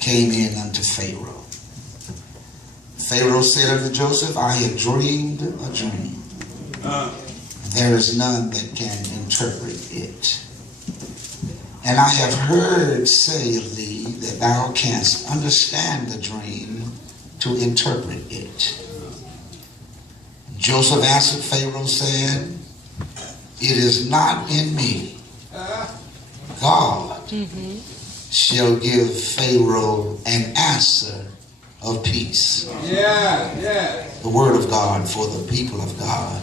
came in unto Pharaoh. Pharaoh said unto Joseph, I have dreamed a dream. There is none that can interpret it. And I have heard say of thee that thou canst understand the dream to interpret it. Joseph answered Pharaoh, said, it is not in me. God shall give Pharaoh an answer of peace. The word of God for the people of God.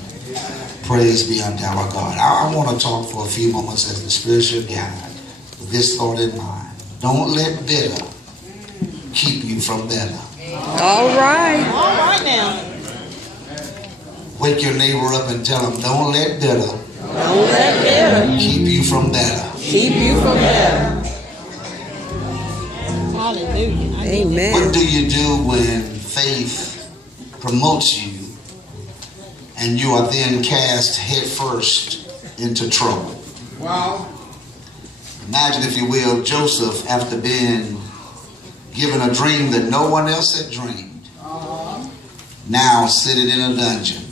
Praise be unto our God. I want to talk for a few moments as the spiritual guide with this thought in mind. Don't let bitter keep you from better. All right. All right now. Wake your neighbor up and tell him, don't let bitter keep you from better. Keep you from better. Hallelujah. Amen. What do you do when faith promotes you and you are then cast headfirst into trouble? Wow. Imagine, if you will, Joseph, after being given a dream that no one else had dreamed, now sitting in a dungeon,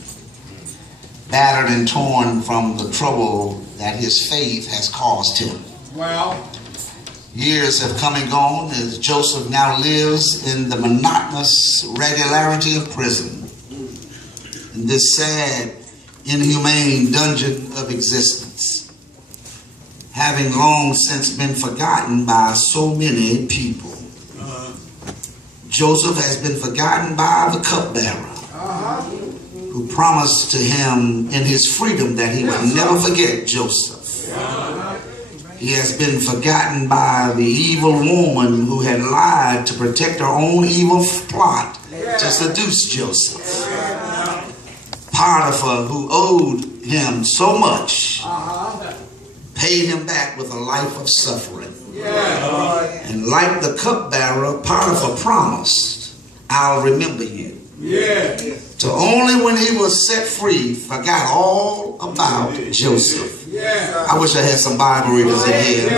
battered and torn from the trouble that his faith has caused him. Well, years have come and gone as Joseph now lives in the monotonous regularity of prison, in this sad, inhumane dungeon of existence, having long since been forgotten by so many people. Joseph has been forgotten by the cupbearer, who promised to him in his freedom that he would never forget Joseph. He has been forgotten by the evil woman who had lied to protect her own evil plot to seduce Joseph. Potiphar, who owed him so much, paid him back with a life of suffering. And like the cupbearer, Potiphar promised, I'll remember you. To only when he was set free, forgot all about Joseph. I wish I had some Bible readers in here.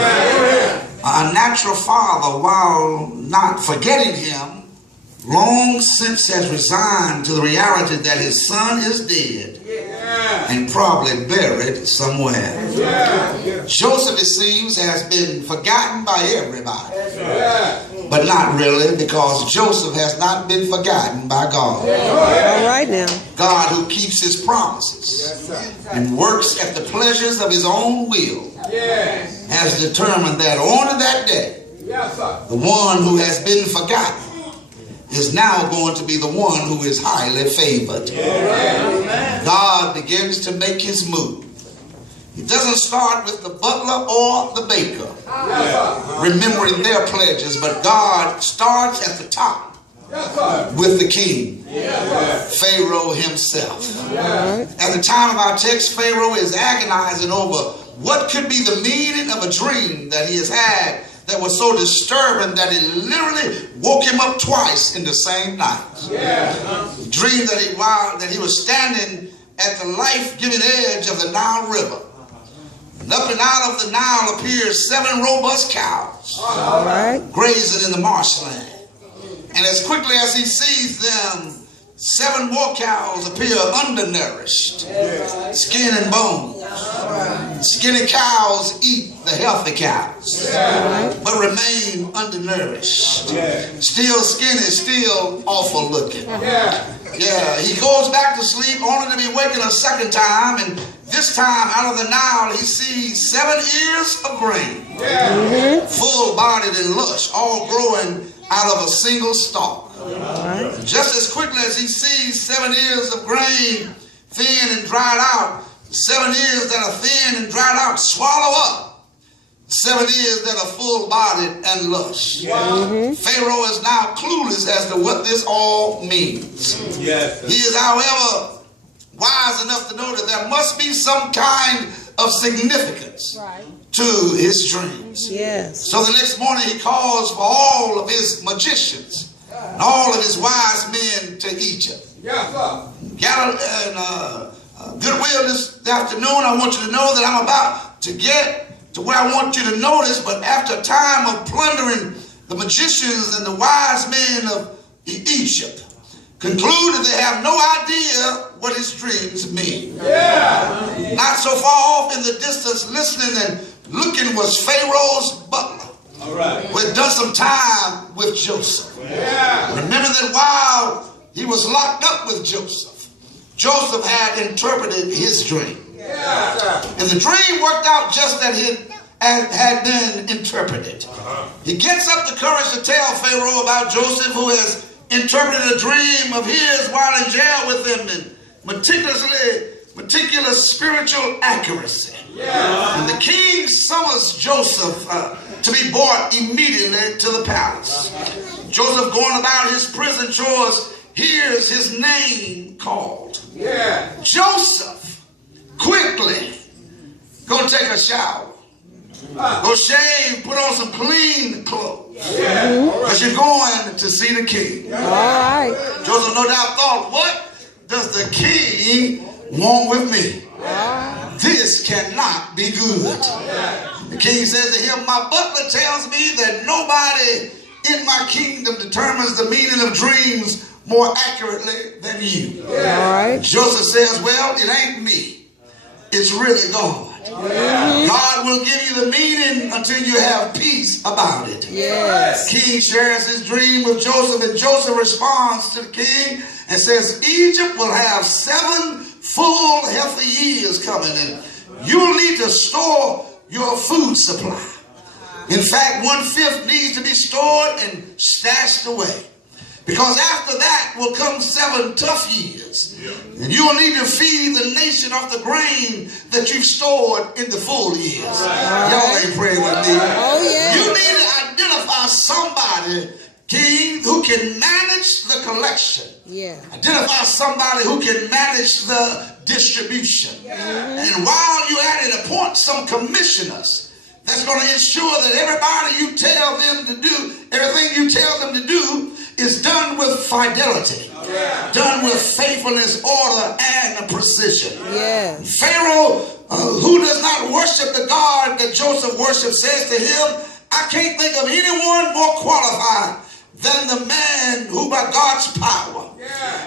A natural father, while not forgetting him, long since has resigned to the reality that his son is dead and probably buried somewhere. Joseph, it seems, has been forgotten by everybody. But not really, because Joseph has not been forgotten by God. All right now. God, who keeps his promises and works at the pleasures of his own will, has determined that on that day, the one who has been forgotten is now going to be the one who is highly favored. God begins to make his move. He doesn't start with the butler or the baker, remembering their pledges, but God starts at the top with the king, Pharaoh himself. At the time of our text, Pharaoh is agonizing over what could be the meaning of a dream that he has had that was so disturbing that it literally woke him up twice in the same night. The dream that he was standing at the life-giving edge of the Nile River. And up and out of the Nile appears 7 robust cows, grazing in the marshland. And as quickly as he sees them, 7 more cows appear undernourished, skin and bones. Skinny cows eat the healthy cows, but remain undernourished. Still skinny, still awful looking. He goes back to sleep only to be wakened a second time, and this time out of the Nile he sees 7 ears of grain, full-bodied and lush, all growing out of a single stalk. Just as quickly as he sees 7 ears of grain thin and dried out, 7 ears that are thin and dried out swallow up 7 ears that are full-bodied and lush. Pharaoh is now clueless as to what this all means. He is, however, wise enough to know that there must be some kind of significance to his dreams. So the next morning he calls for all of his magicians and all of his wise men to Egypt. Gather goodwill this afternoon. I want you to know that I'm about to get to where I want you to notice, but after a time of plundering the magicians and the wise men of Egypt concluded they have no idea what his dreams mean. Yeah. Not so far off in the distance, listening and looking, was Pharaoh's butler. All right. Who had done some time with Joseph. Yeah. Remember that while he was locked up with Joseph, Joseph had interpreted his dream. Yeah. And the dream worked out just that it had been interpreted. He gets up the courage to tell Pharaoh about Joseph, who has interpreted a dream of his while in jail with him in meticulous spiritual accuracy. Yeah. And the king summons Joseph to be brought immediately to the palace. Joseph, going about his prison chores, hears his name called. Yeah. Joseph, quickly, go take a shower. Go shave, put on some clean clothes. Because you're going to see the king. All right. Joseph no doubt thought, what does the king want with me? This cannot be good. The king says to him, my butler tells me that nobody in my kingdom determines the meaning of dreams more accurately than you. All right. Joseph says, well, it ain't me. It's really God. God will give you the meaning until you have peace about it. Yes. King shares his dream with Joseph, and Joseph responds to the king and says, Egypt will have 7 full healthy years coming, and you will need to store your food supply. In fact, 1/5 needs to be stored and stashed away. Because after that will come 7 tough years. And you will need to feed the nation off the grain that you've stored in the full years. Y'all ain't praying with me. Oh, yeah. You need to identify somebody, king, who can manage the collection. Yeah. Identify somebody who can manage the distribution. And while you're at it, appoint some commissioners that's going to ensure that everybody you tell them to do, everything you tell them to do, is done with fidelity, done with faithfulness, order, and precision. Yeah. Pharaoh, who does not worship the God that Joseph worshiped, says to him, I can't think of anyone more qualified than the man who by God's power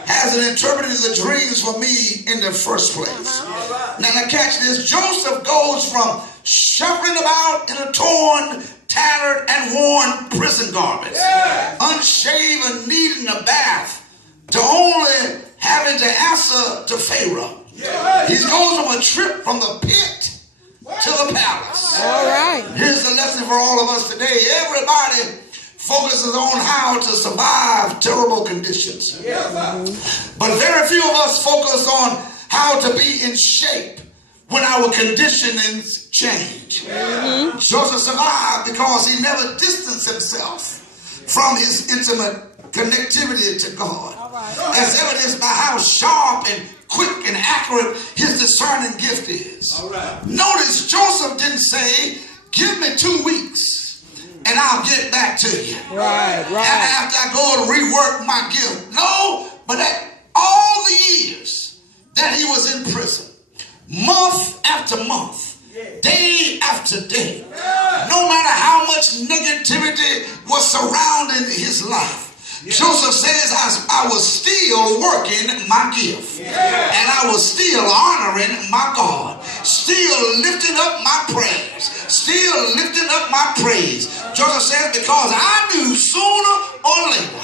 has interpreted the dreams for me in the first place. Now catch this. Joseph goes from shuffling about in a torn, tattered, and worn prison garments, unshaven, needing a bath, to only having to answer to Pharaoh. He goes from a trip from the pit to the palace. All right. Here's the lesson for all of us today. Everybody focuses on how to survive terrible conditions. But very few of us focus on how to be in shape when our conditionings change. Joseph survived because he never distanced himself from his intimate connectivity to God, as evidenced by how sharp and quick and accurate his discerning gift is. Notice Joseph didn't say, give me 2 weeks and I'll get back to you. After I go and rework my gift. No, but all the years that he was in prison, month after month, day after day, no matter how much negativity was surrounding his life, Joseph says, I was still working my gift, and I was still honoring my God, still lifting up my prayers, still lifting up my praise. Joseph says, because I knew sooner or later,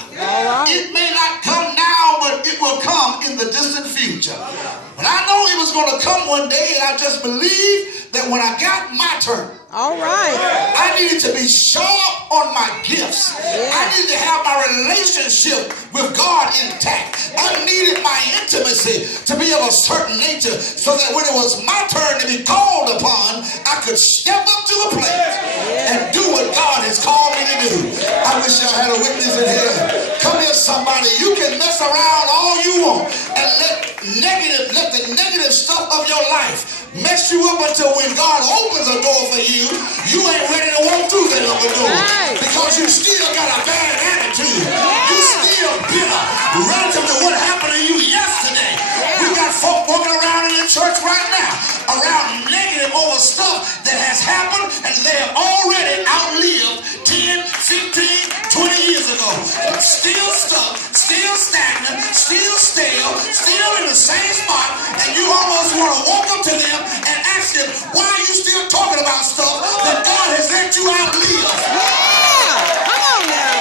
it may not come now, but it will come in the distant future. But I know it was going to come one day, and I just believed that when I got my turn, I needed to be sharp on my gifts. I needed to have my relationship with God intact. I needed my intimacy to be of a certain nature so that when it was my turn to be called upon, I could step up to the plate and do what God has called me to do. I wish I had a witness in here. Come here, somebody. You can mess around all you want and let the negative stuff of your life mess you up until when God opens a door for you, you ain't ready to walk through that other door because you still got a bad attitude. You still bitter relative to what happened to you yesterday. We got folk walking around in the church right now around negative over stuff that has happened and they have already outlived 10, 15, still stuck, still stagnant, still stale, still in the same spot, and you almost want to walk up to them and ask them, why are you still talking about stuff that God has let you outlive? Yeah. Come on now.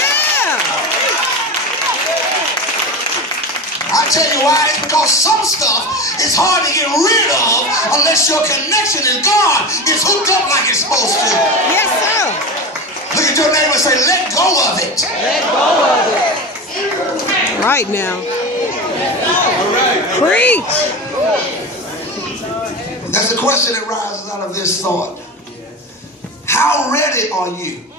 Yeah. I tell you why, it's because some stuff is hard to get rid of unless your connection to God is hooked up like it's supposed to. Yes, sir. Look at your neighbor and say, let go of it. Let go of it. Right now. Preach. That's the question that rises out of this thought. How ready are you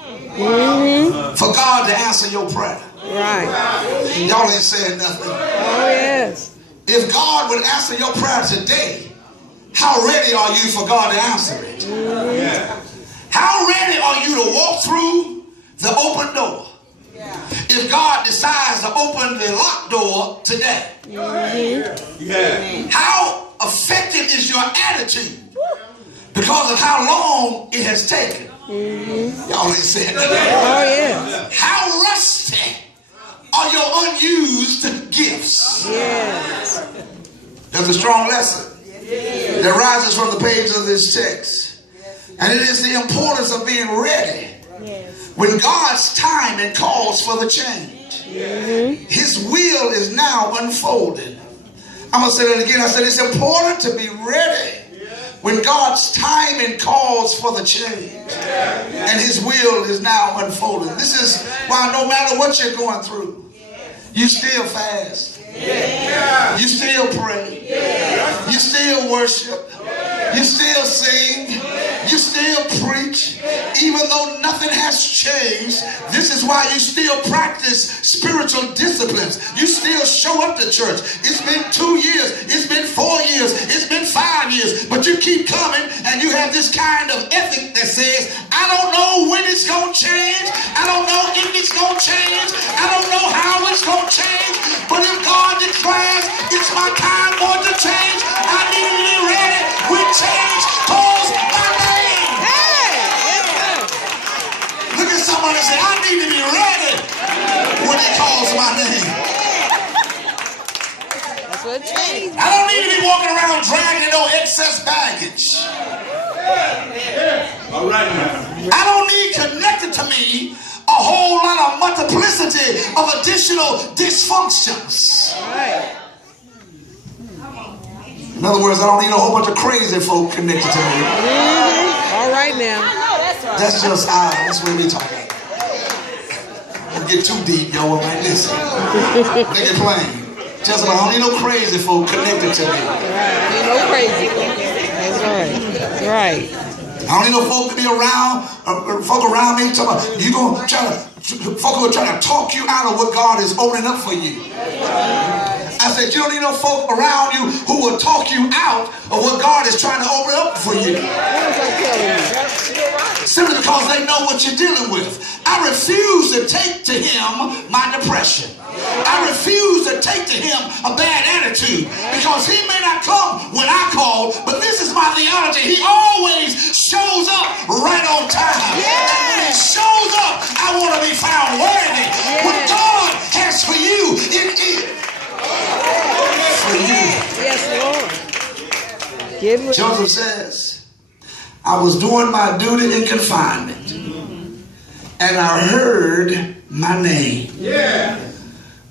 for God to answer your prayer? Right. Y'all ain't saying nothing. Oh, yes. If God would answer your prayer today, how ready are you for God to answer it? How ready are you to walk through the open door? If God decides to open the locked door today, how effective is your attitude because of how long it has taken? Y'all ain't saying nothing. Oh, yeah. How rusty are your unused gifts? Yes. There's a strong lesson that rises from the page of this text. And it is the importance of being ready when God's timing calls for the change. His will is now unfolding. I'm going to say that again. I said it's important to be ready when God's timing calls for the change. And his will is now unfolding. This is why no matter what you're going through, you still fast. You still pray. You still worship. You still sing. You still preach. Even though nothing has changed, this is why you still practice spiritual disciplines. You still show up to church. It's been 2 years. It's been 4 years. It's been 5 years. But you keep coming and you have this kind of ethic that says, I don't know when it's going to change. I don't know if it's going to change. I don't know how it's going to change. But if God declares it's my time for it to change, I need to be ready when change calls my name. Hey! Yes, sir. Look at somebody and say, I need to be ready when he calls my name. That's what changed. I don't need to be walking around dragging no excess baggage. All right, man. I don't need connected to me a whole lot of multiplicity of additional dysfunctions. Right. In other words, I don't need a whole bunch of crazy folk connected to me. All right now. That's just that's what we talking. Don't get too deep, yo. Like, listen, make it plain. Just like I don't need no crazy folk connected to me. Right. Ain't no crazy. That's right. That's right. I don't need no folk to be around, folk around me talking about, you gonna try to, folk who are trying to talk you out of what God is opening up for you. I said, you don't need no folk around you who will talk you out of what God is trying to open up for you. Simply because they know what you're dealing with. I refuse to take to him my depression. I refuse to take to him a bad attitude because he may not come when I call, but this is my theology. He always shows up right on time. And when he shows up, I want to be found worthy. What God has for you, it is for you. Yes, Lord. Joseph says, I was doing my duty in confinement, and I heard my name.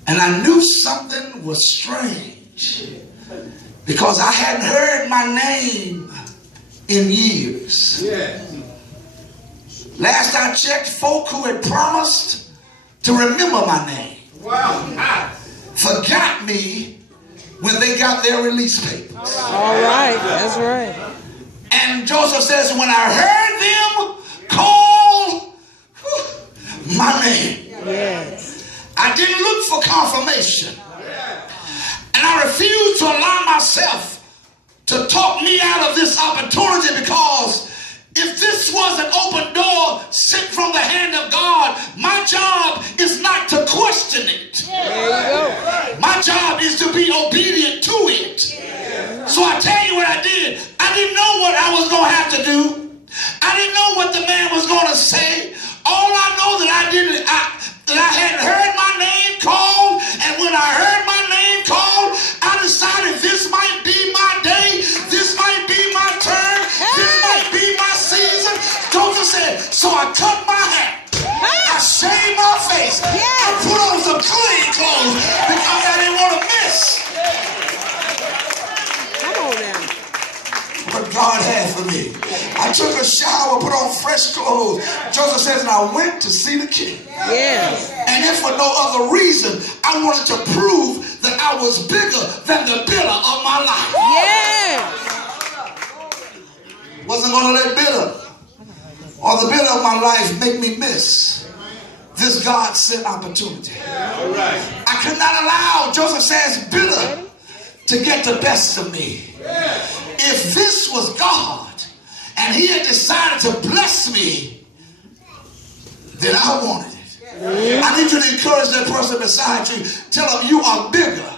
And I knew something was strange because I hadn't heard my name in years. Last I checked, folk who had promised to remember my name forgot me when they got their release papers. All right. That's right. And Joseph says, when I heard them call my name, Yes. I didn't look for confirmation. And I refused to allow myself to talk me out of this opportunity, because if this was an open door sent from the hand of God, my job is not to question it. There you go. My job is to be obedient to it. So I tell you what I did. I didn't know what I was going to have to do. I didn't know what the man was going to say. All I know that I hadn't heard took a shower, put on fresh clothes. Joseph says, and I went to see the king. Yes. And if for no other reason, I wanted to prove that I was bigger than the bitter of my life. Yes. Wasn't going to let bitter or the bitter of my life make me miss this God-sent opportunity. I could not allow, Joseph says, bitter to get the best of me. If this was God and he had decided to bless me, then I wanted it. I need you to encourage that person beside you. Tell them you are bigger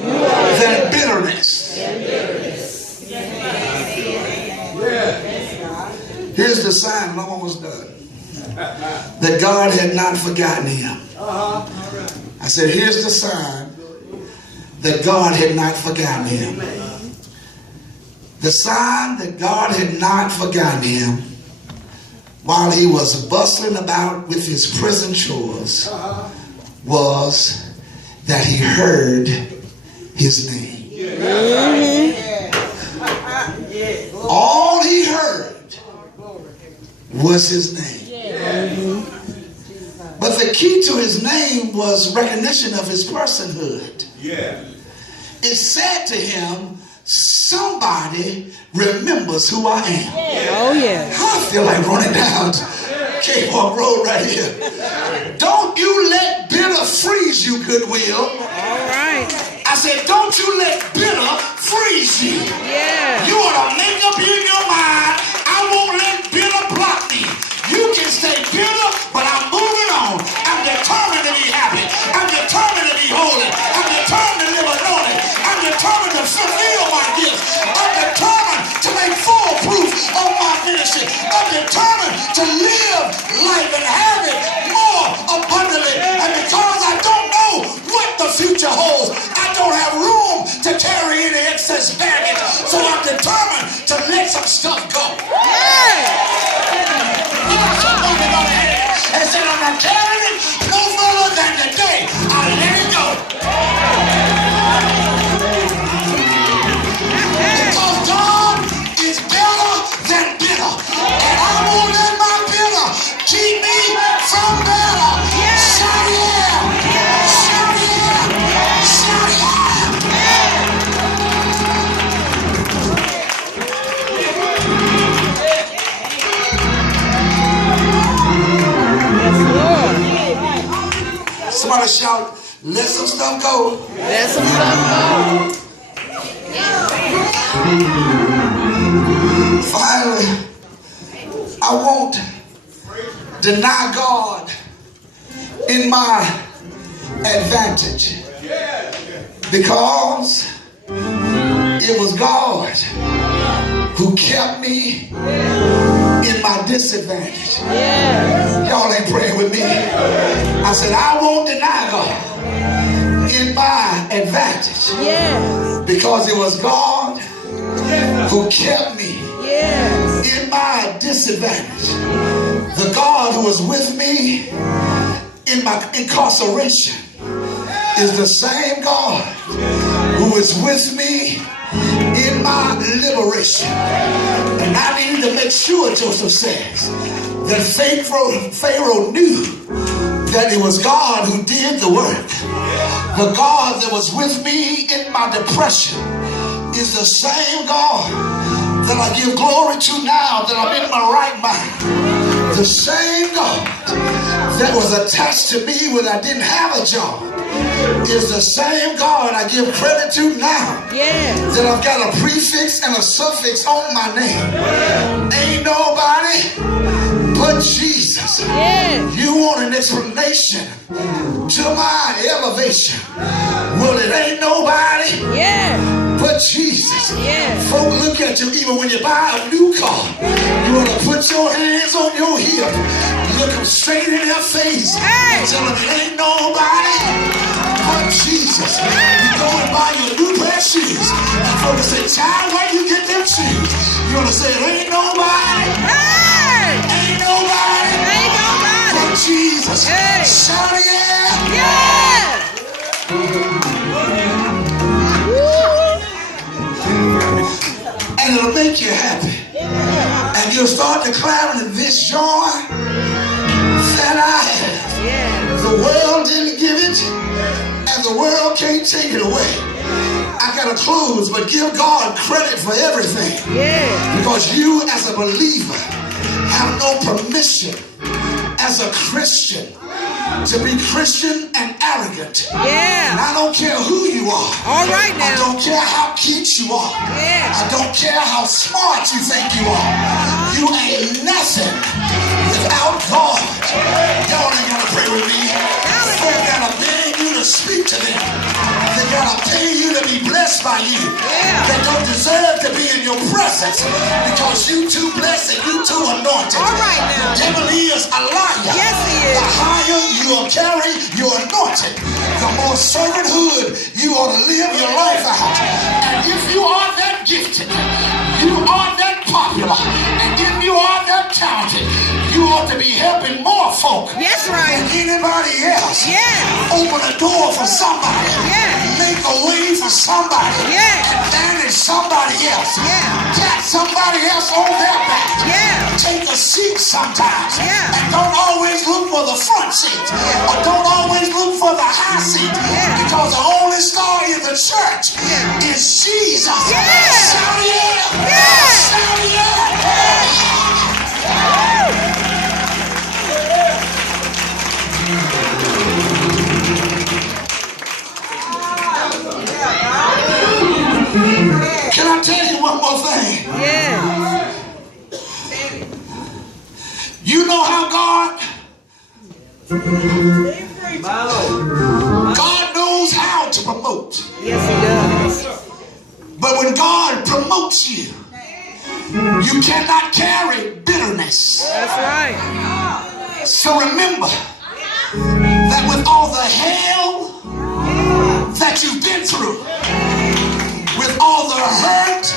than bitterness. Here's the sign, and I'm almost done, that God had not forgotten him. I said, here's the sign that God had not forgotten him. The sign that God had not forgotten him while he was bustling about with his prison chores was that he heard his name. All he heard was his name. But the key to his name was recognition of his personhood. It said to him, somebody remembers who I am. Oh, yeah. I feel like running down K-Walk Road right here. Don't you let bitter freeze you, Goodwill. All right. I said, don't you let bitter freeze you. Yeah. You ought to make up in your mind, I won't let bitter block me. You can stay bitter, but I'm moving on. I'm determined to be happy. I'm determined to be holy. I'm determined to live anointed. I'm determined to fulfill my gifts. I'm determined to make full proof of my ministry. I'm determined to live life and have it more abundantly. And because I don't know what the future holds, I don't have room to carry any excess baggage. So I'm determined to let some stuff go. And said, I'm not carrying it no further than today. I let it go. Because God is better than bitter. And I won't let my bitter keep me from better. Shout yeah! Shout yeah! Shout Somebody shout, let some stuff go. Let some stuff go. Finally, I won't deny God in my advantage because it was God who kept me in my disadvantage. Y'all ain't praying with me. I said, I won't deny God in my advantage because it was God who kept me in my disadvantage. The God who was with me in my incarceration is the same God who is with me in my liberation. And I need to make sure, Joseph says, that Pharaoh knew that it was God who did the work. The God that was with me in my depression is the same God that I give glory to now that I'm in my right mind. The same God that was attached to me when I didn't have a job is the same God I give credit to now that I've got a prefix and a suffix on my name. Ain't nobody but Jesus. You want an explanation to my elevation? Well, it ain't nobody but Jesus. Folk look at you even when you buy a new car. You want to put your hands on your hip, look them straight in their face, and tell them it ain't nobody but Jesus. You go and buy your new pair of shoes, and folks say, child, where you get them shoes? You want to say, it ain't nobody. Ain't nobody but Jesus. Shout yeah! And it'll make you happy. And you'll start declaring this joy that I have. Yes. The world didn't give it, and the world can't take it away. I gotta close, but give God credit for everything. Yes. Because you as a believer have no permission as a Christian to be Christian and arrogant. Yeah. And I don't care who you are. All right now. I don't care how cute you are. Yeah. I don't care how smart you think you are. You ain't nothing without God. Y'all ain't gonna pray with me. They gotta beg you to speak to them. They gotta pay you to be blessed by you. Yeah. They don't deserve to be in your presence because you too blessed and you too anointed. All right now. The devil is a liar. Yes, he is. The higher you will carry your anointing, the more servanthood you ought to live your life out. And if you are that gifted, you are that popular, and if you are that talented, you ought to be helping more folk Yes, right. than anybody else. Yeah. Open a door for somebody. Yeah. Make a way for somebody. Yeah. Advantage somebody else. Yeah. Tap somebody else on their back. Yeah. Take a seat sometimes. Yeah. And don't always look for the front seat. Or don't always look for the high seat. Yeah. Because the only star in the church is Jesus. Yeah. Shout yeah. Yeah. Shout yeah. Can I tell you one more thing? Yeah. You know how God knows how to promote. Yes, he does. But when God promotes you, you cannot carry bitterness. That's right. So remember that with all the hell that you've been through, with all the hurt